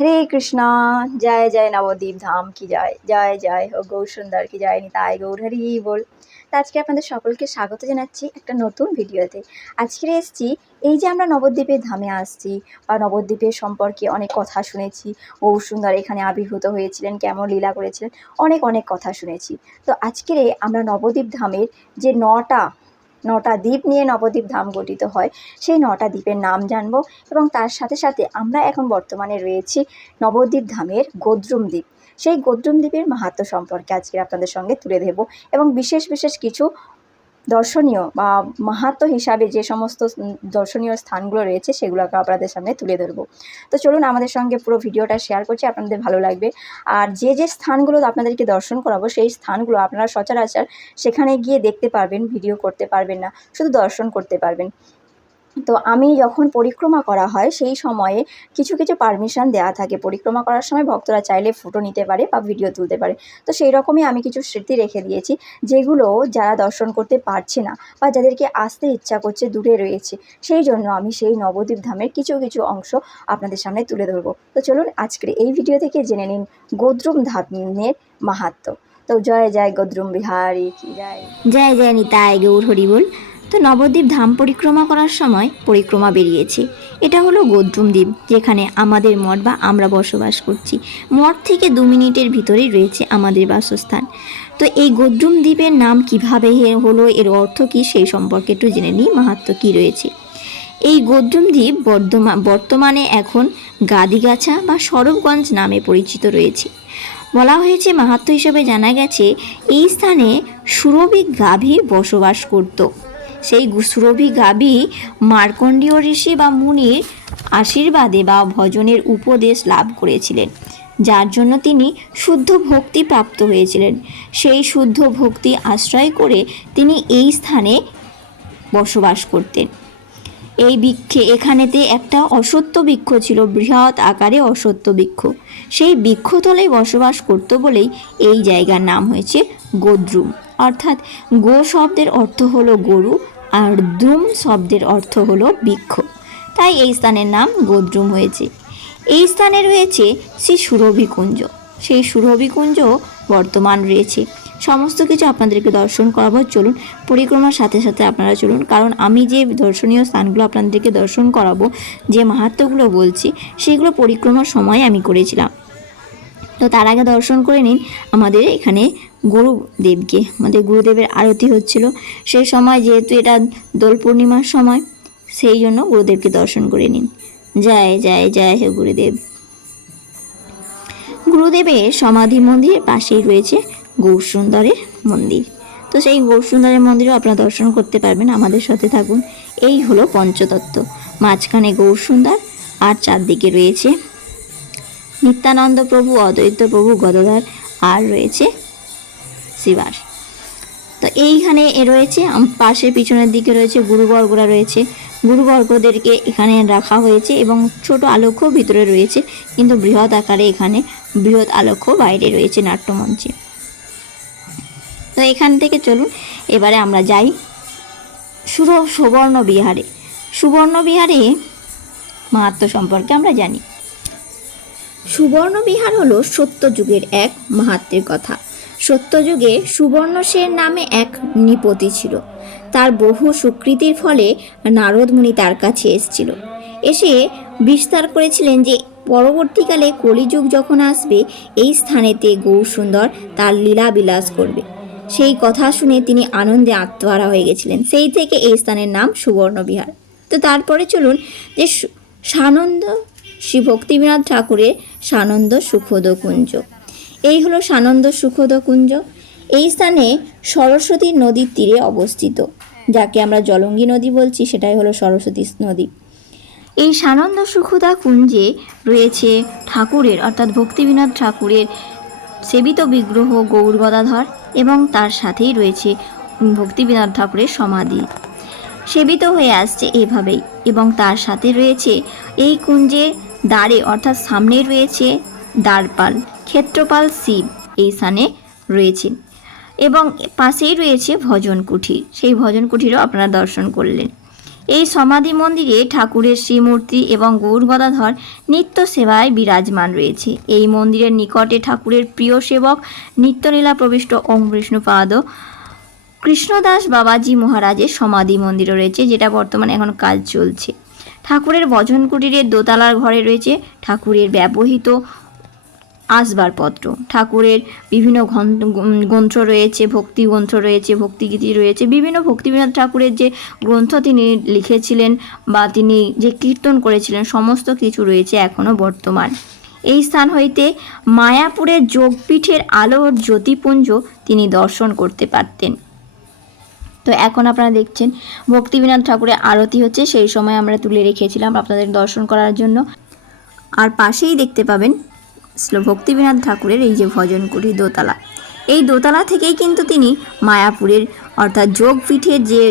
হরে কৃষ্ণ, জয় জয় নবদ্বীপ ধাম কি জয় জয় জয় ও গৌর সুন্দর কি জয়, নিতাই গৌর হরি বল। তো আজকে আপনাদের সকলকে স্বাগত জানাচ্ছি একটা নতুন ভিডিওতে। আজকে এসেছি, এই যে আমরা নবদ্বীপের ধামে আসছি বা নবদ্বীপের সম্পর্কে অনেক কথা শুনেছি, গৌর সুন্দর এখানে আবির্ভূত হয়েছিলেন, কেমন লীলা করেছিলেন, অনেক অনেক কথা শুনেছি। তো আজকের আমরা নবদ্বীপ ধামের যে নটা নটা দ্বীপ নিয়ে নবদ্বীপ ধাম গঠিত হয়। সেই নটা দ্বীপের নাম জানব এবং তার সাথে সাথে আমরা এখন বর্তমানে রয়েছি নবদ্বীপ ধামের গোদ্রুম দ্বীপ। সেই গোদ্রুম দ্বীপের মাহাত্ম সম্পর্কে আজকে আপনাদের সঙ্গে তুলে ধরবো এবং বিশেষ বিশেষ কিছু দর্শনীয় বা মাহাত্ম হিসাবে যে সমস্ত দর্শনীয় স্থানগুলো রয়েছে সেগুলোকে আপনাদের সামনে তুলে ধরবো। তো চলুন আমাদের সঙ্গে পুরো ভিডিওটা শেয়ার করছি, আপনাদের ভালো লাগবে। আর যে যে স্থানগুলো আপনাদেরকে দর্শন করাবো, সেই স্থানগুলো আপনারা সচরাচর সেখানে গিয়ে দেখতে পারবেন, ভিডিও করতে পারবেন না, শুধু দর্শন করতে পারবেন। তো আমি যখন পরিক্রমা করা হয়, সেই সময়ে কিছু কিছু পারমিশন দেওয়া থাকে। পরিক্রমা করার সময় ভক্তরা চাইলে ফটো নিতে পারে বা ভিডিও তুলতে পারে। তো সেই রকমই আমি কিছু স্মৃতি রেখে দিয়েছি, যেগুলো যারা দর্শন করতে পারছে না বা যাদেরকে আসতে ইচ্ছা করছে, দূরে রয়েছে, সেই জন্য আমি সেই নবদ্বীপ ধামের কিছু কিছু অংশ আপনাদের সামনে তুলে ধরবো। তো চলুন আজকের এই ভিডিও থেকে জেনে নিন গোদ্রুম ধামের মাহাত্ম্য তো জয় জয় গদ্রুম বিহারি জয়। জয় জয় নিতাই গৌর হরিবল তো নবদ্বীপ ধাম পরিক্রমা করার সময় পরিক্রমা বেরিয়েছে। এটা হলো গোদ্রুম দ্বীপ যেখানে আমাদের মঠ বা আমরা বসবাস করছি। মঠ থেকে দু মিনিটের ভিতরেই রয়েছে আমাদের বাসস্থান। তো এই গোদ্রুম দ্বীপের নাম কীভাবে হলো, এর অর্থ কী সেই সম্পর্কে একটু জেনে নিই, মাহাত্ম্য কী রয়েছে। এই গোদ্রুম দ্বীপ বর্তমানে এখন গাদিগাছা বা সরবগঞ্জ নামে পরিচিত রয়েছে। বলা হয়েছে, মাহাত্ম্য হিসেবে জানা গেছে, এই স্থানে সুরভি গাভী বসবাস করত। সেই সুরভি গাভী মার্কণ্ডীয় ঋষি বা মুনির আশীর্বাদে বা ভজনের উপদেশ লাভ করেছিলেন, যার জন্য তিনি শুদ্ধ ভক্তি প্রাপ্ত হয়েছিলেন। সেই শুদ্ধ ভক্তি আশ্রয় করে তিনি এই স্থানে বসবাস করতেন। এই বৃক্ষে এখানেতে একটা অসত্য বৃক্ষ ছিল, বৃহৎ আকারে অসত্য বৃক্ষ। সেই বৃক্ষতলে বসবাস করত বলেই এই জায়গার নাম হয়েছে গোদ্রুম। অর্থাৎ গো শব্দের অর্থ হলো গরু আর দ্রুম শব্দের অর্থ হলো বৃক্ষ। তাই এই স্থানের নাম গোদ্রুম হয়েছে। এই স্থানে রয়েছে শ্রী সুরভিকুঞ্জ সেই সুরভিকুঞ্জ বর্তমান রয়েছে। সমস্ত কিছু আপনাদেরকে দর্শন করাবো। চলুন, পরিক্রমার সাথে সাথে আপনারা চলুন। কারণ আমি যে দর্শনীয় স্থানগুলো আপনাদেরকে দর্শন করাবো, যে মাহাত্মগুলো বলছি, সেগুলো পরিক্রমার সময় আমি করেছিলাম। তো তার আগে দর্শন করে নিন আমাদের এখানে গুরুদেবকে, আমাদের গুরুদেবের আরতি হচ্ছিল। সেই সময় যেহেতু এটা দোল পূর্ণিমার সময়, সেই জন্য গুরুদেবকে দর্শন করে নিন। জয় জয় জয় হে গুরুদেব। গুরুদেবের সমাধি মন্দিরের পাশেই রয়েছে গৌরসুন্দরের মন্দির। তো সেই গৌরসুন্দরের মন্দিরও আপনারা দর্শন করতে পারবেন, আমাদের সাথে থাকুন। এই হলো পঞ্চতত্ত্ব। মাঝখানে গৌরসুন্দর, আর চারদিকে রয়েছে নিত্যানন্দ প্রভু, অদ্বৈত প্রভু, গদাধর, আর রয়েছে শিবাস তো এইখানে এ রয়েছে পাশের পিছনের দিকে রয়েছে গুরুবর্গরা রয়েছে। গুরুবর্গদেরকে এখানে রাখা হয়েছে এবং ছোট আলোক্য ভিতরে রয়েছে, কিন্তু বৃহৎ আকারে এখানে বৃহৎ আলোক্য বাইরে রয়েছে নাট্যমঞ্চে। তো এখান থেকে চলুন, এবারে আমরা যাই সুর সুবর্ণ বিহারে। সুবর্ণ বিহারে মাহাত্ম্য সম্পর্কে আমরা জানি। সুবর্ণ সুবর্ণবিহার হলো সত্য যুগের এক মাহাত্মের কথা। সত্যযুগে সুবর্ণসেন নামে এক নৃপতি ছিল। তার বহু সুকৃতির ফলে নারদ মুনি তার কাছে এসেছিল। এসে বিস্তার করেছিলেন যে, পরবর্তীকালে কলিযুগ যখন আসবে, এই স্থানেতে গৌরসুন্দর তার লীলা বিলাস করবে। সেই কথা শুনে তিনি আনন্দে আত্মহারা হয়ে গেছিলেন। সেই থেকে এই স্থানের নাম সুবর্ণবিহার। তো তারপরে চলুন যে সানন্দ শ্রী ভক্তিবিনোদ ঠাকুরের সানন্দ সুখদ কুঞ্জ। এই হলো সানন্দ সুখদ কুঞ্জ। এই স্থানে সরস্বতী নদীর তীরে অবস্থিত, যাকে আমরা জলঙ্গি নদী বলছি, সেটাই হলো সরস্বতী নদী। এই সানন্দ সুখদা কুঞ্জে রয়েছে ঠাকুরের, অর্থাৎ ভক্তিবিনোদ ঠাকুরের সেবিত বিগ্রহ গৌর গদাধর এবং তার সাথেই রয়েছে ভক্তিবিনোদ ঠাকুরের সমাধি। সেবিত হয়ে আসছে এভাবেই এবং তার সাথে রয়েছে এই কুঞ্জের দ্বারে, অর্থাৎ সামনে রয়েছে দ্বারপাল। ক্ষেত্রপাল শিব এই স্থানে রয়েছেন এবং পাশেই রয়েছে ভজন কুঠির সেই ভজন কুঠিরও আপনারা দর্শন করলেন। এই সমাধি মন্দিরে ঠাকুরের শ্রীমূর্তি এবং গৌর গদাধর নিত্য সেবায় বিরাজমান রয়েছে। এই মন্দিরের নিকটে ঠাকুরের প্রিয় সেবক নিত্যলীলা প্রবিষ্ট ওম বিষ্ণুপাদ, কৃষ্ণদাস বাবাজি মহারাজের সমাধি মন্দিরও রয়েছে, যেটা বর্তমানে এখন কাজ চলছে। ঠাকুরের ভজন কুটিরের দোতলার ঘরে রয়েছে ঠাকুরের ব্যবহৃত আসবাবপত্র ঠাকুরের বিভিন্ন গ্রন্থ- রয়েছে, ভক্তি গ্রন্থ রয়েছে, ভক্তিগীতি রয়েছে, বিভিন্ন ভক্তিবিনোদ ঠাকুরের যে গ্রন্থ তিনি লিখেছিলেন বা তিনি যে কীর্তন করেছিলেন, সমস্ত কিছু রয়েছে এখনও বর্তমান। এই স্থান হইতে মায়াপুরের যোগপীঠের আলোর জ্যোতিপুঞ্জ তিনি দর্শন করতে পারতেন। তো এখন আপনারা দেখছেন ভক্তিবিনোদ ঠাকুরের আরতি হচ্ছে, সেই সময় আমরা তুলে রেখেছিলাম আপনাদের দর্শন করার জন্য। আর পাশেই দেখতে পাবেন শ্লো ভক্তিবিনোদ ঠাকুরের এই যে ভজন কুটি দোতলা। এই দোতলা থেকেই কিন্তু তিনি মায়াপুরের অর্থাৎ যোগপীঠের যে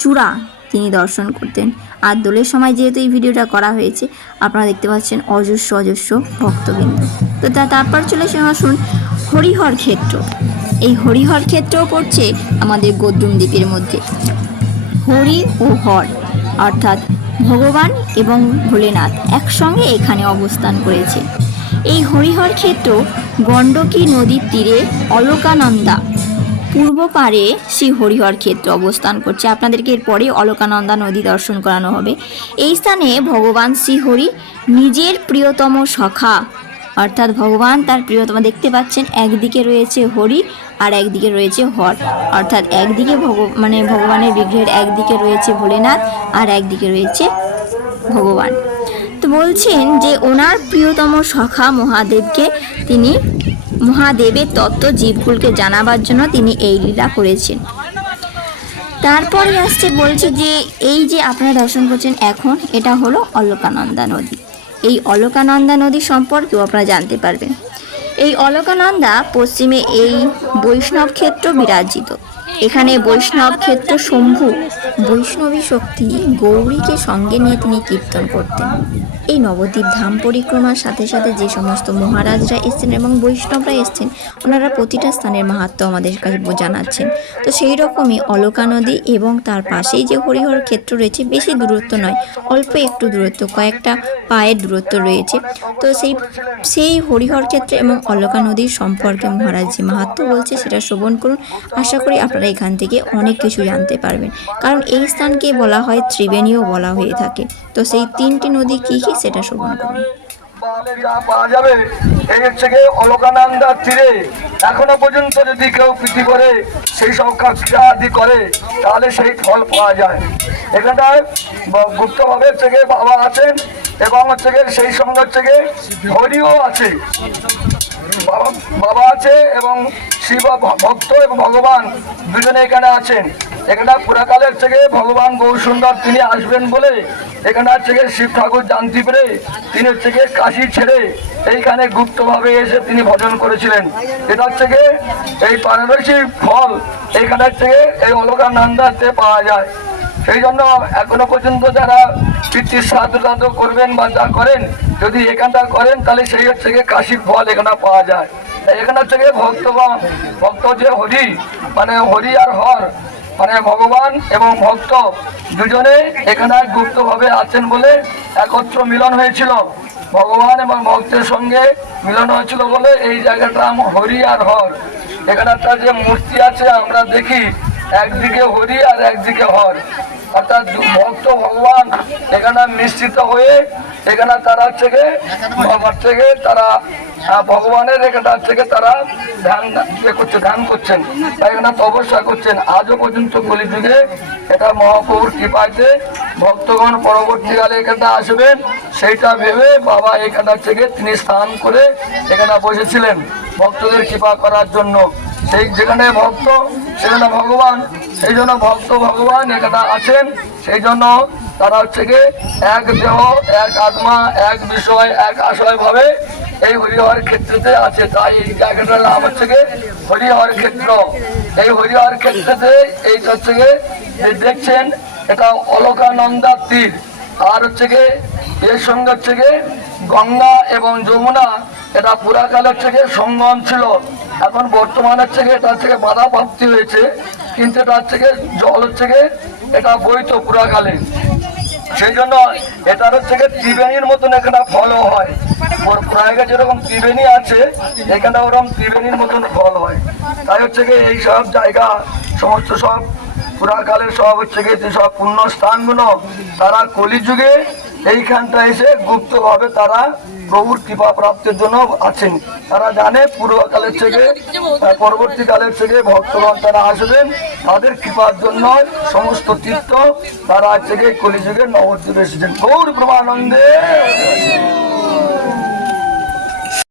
চূড়া তিনি দর্শন করতেন। আর দোলের সময় যেহেতু এই ভিডিওটা করা হয়েছে, আপনারা দেখতে পাচ্ছেন অজস্র অজস্র ভক্তবৃন্দ। তো তা, তারপর চলে এসে আসুন হরিহর ক্ষেত্র। এই হরিহর ক্ষেত্রও পড়ছে আমাদের গদ্রুম দ্বীপের মধ্যে। হরি ও হর, অর্থাৎ ভগবান এবং ভোলেনাথ একসঙ্গে এখানে অবস্থান করেছে। এই হরিহর ক্ষেত্র গণ্ডকী নদীর তীরে অলকানন্দা। পূর্ব পারে শ্রী হরিহর ক্ষেত্র অবস্থান করছে। আপনাদেরকে এরপরে অলকানন্দা নদী দর্শন করানো হবে। এই স্থানে ভগবান শ্রীহরি নিজের প্রিয়তম সখা, অর্থাৎ ভগবান তার প্রিয়তম দেখতে পাচ্ছেন, একদিকে রয়েছে হরি আর একদিকে রয়েছে হর। অর্থাৎ একদিকে ভগ মানে ভগবানের বিগ্রহের একদিকে রয়েছে ভোলেনাথ আর একদিকে রয়েছে ভগবান। বলছেন যে ওনার প্রিয়তম সখা মহাদেবকে তিনি, মহাদেবের তত্ত্ব জীবকুলকে জানাবার জন্য তিনি এই লীলা করেছেন। তারপরে আসছে, বলছে যে এই যে আপনারা দর্শন করছেন এখন, এটা হলো অলকানন্দা নদী। এই অলকানন্দা নদী সম্পর্কেও আপনারা জানতে পারবেন। এই অলকানন্দা পশ্চিমে এই বৈষ্ণব ক্ষেত্র বিরাজিত। এখানে বৈষ্ণব ক্ষেত্র শম্ভু, বৈষ্ণবী শক্তি গৌরীকে সঙ্গে নিয়ে তিনি কীর্তন করতেন। এই নবদ্বীপ ধাম পরিক্রমার সাথে সাথে যে সমস্ত মহারাজরা এসছেন এবং বৈষ্ণবরা এসছেন, ওনারা প্রতিটা স্থানের মাহাত্ম আমাদের কাছে জানাচ্ছেন। তো সেই রকমই অলকা নদী এবং তার পাশেই যে হরিহর ক্ষেত্র রয়েছে বেশি দূরত্ব নয়, অল্প একটু দূরত্ব, কয়েকটা পায়ের দূরত্ব রয়েছে। তো সেই সেই হরিহর ক্ষেত্র এবং অলকা নদীর সম্পর্কে মহারাজ যে মাহাত্ম বলছে সেটা শ্রবণ করুন। আশা করি আপনারা এখান থেকে অনেক কিছু জানতে পারবেন। কারণ এই স্থানকে বলা হয় ত্রিবেণীও বলা হয়ে থাকে। তো সেই তিনটি নদী কী কী সেটা শ্রবণ করুন যা পাওয়া যাবে। এই হচ্ছে গিয়ে অলকানন্দার তীরে। এখনও পর্যন্ত যদি কেউ প্রীতি করে, সেই সব কাজ ক্রিয়া আদি করে, তাহলে সেই ফল পাওয়া যায়। এখানটায় গুপ্তভাবে হচ্ছে গিয়ে বাবা আছেন এবং হচ্ছে গিয়ে সেই সঙ্গে হচ্ছে গিয়ে হরিও আছে। বাবা বাবা আছে এবং শিব ভক্ত এবং ভগবান দুজনে এখানে আছেন। এখানে পুরাকালের থেকে ভগবান গৌর সুন্দর তিনি আসবেন বলে এখানে থেকে শিব ঠাকুর জানতে পেরে তিনি গিয়ে কাশি ছেড়ে এইখানে গুপ্তভাবে এসে তিনি ভজন করেছিলেন। এটা হচ্ছে গিয়ে এই পারদর্শী ফল এইখানে থেকে এই অলকানন্দাতে পাওয়া যায়। সেই জন্য এখনও পর্যন্ত যারা পিতৃ টাদ্ধ করবেন বা যা করেন, যদি এখানটা করেন, তাহলে সেই গিয়ে কাশির ফল এখানে পাওয়া যায়। এখানের থেকে ভক্ত বা ভক্ত যে হরি মানে হরি আর হর মানে ভগবান এবং ভক্ত দুজনে এখানে গুপ্তভাবে আছেন বলে একত্র মিলন হয়েছিল। ভগবান এবং ভক্তের সঙ্গে মিলন হয়েছিল বলে এই জায়গাটা হরি আর হর। এখানে একটা যে মূর্তি আছে, আমরা দেখি, একদিকে হরি আর একদিকে হর। অর্থাৎ ভক্ত ভগবান এখানে মিশ্রিত হয়ে এখানে তারা থেকে বাবার থেকে তারা ভগবানের এখানটা থেকে তারা ধ্যান ইয়ে করছে, ধ্যান করছেন। তাই এখানে তপস্যা করছেন। আজও পর্যন্ত কলিযুগে এটা মহাপ্রভুর কৃপাতে ভক্তগণ পরবর্তীকালে এখানটা আসবেন। সেইটা ভেবে বাবা এখানটা থেকে তিনি স্নান করে এখানে বসেছিলেন ভক্তদের কৃপা করার জন্য। সেই যেখানে ভক্ত, সেখানে ভগবান সেই জন্য ভক্ত ভগবান এখানে আছেন। সেই জন্য তারা হচ্ছে কি এক দেহ, এক আত্মা, এক বিষয়, এক আশয় ভাবে এই হরিহর ক্ষেত্রতে আছে। তাই এই জায়গাটার নাম হচ্ছে কি হরিহর ক্ষেত্র। এই হরিহর ক্ষেত্রতে এই হচ্ছে গিয়ে দেখছেন, এটা অলকানন্দা তীর। আর হচ্ছে গিয়ে, এর সঙ্গে হচ্ছে গিয়ে গঙ্গা এবং যমুনা, এটা পুরাকালের থেকে সঙ্গম ছিল। এখন বর্তমানের থেকে এটা থেকে বাধা প্রাপ্তি হয়েছে, কিন্তু এটা থেকে জল হচ্ছে গিয়ে এটা বইতো পুরাকালে। সেই জন্য এটার হচ্ছে গিয়ে ত্রিবেণীর মতন এখানে ফলও হয়। ওর যেরকম ত্রিবেণী আছে, এখানে ওরকম ত্রিবেণীর মতন ফল হয়। তাই হচ্ছে গিয়ে এই সব জায়গা, সমস্ত সব পুরাকালের সব হচ্ছে গিয়ে যেসব পুণ্য স্থানগুলো, তারা কলিযুগে এইখানটা এসে গুপ্তভাবে তারা প্রভুর কৃপা প্রাপ্তির জন্য আছেন। তারা জানে পূর্বকালের থেকে পরবর্তীকালের থেকে ভক্তগণ তারা আসবেন, তাদের কৃপার জন্য সমস্ত তীর্থ তারা থেকে কলিযুগে নবদ্বীপে এসেছেন। গৌর প্রমানন্দে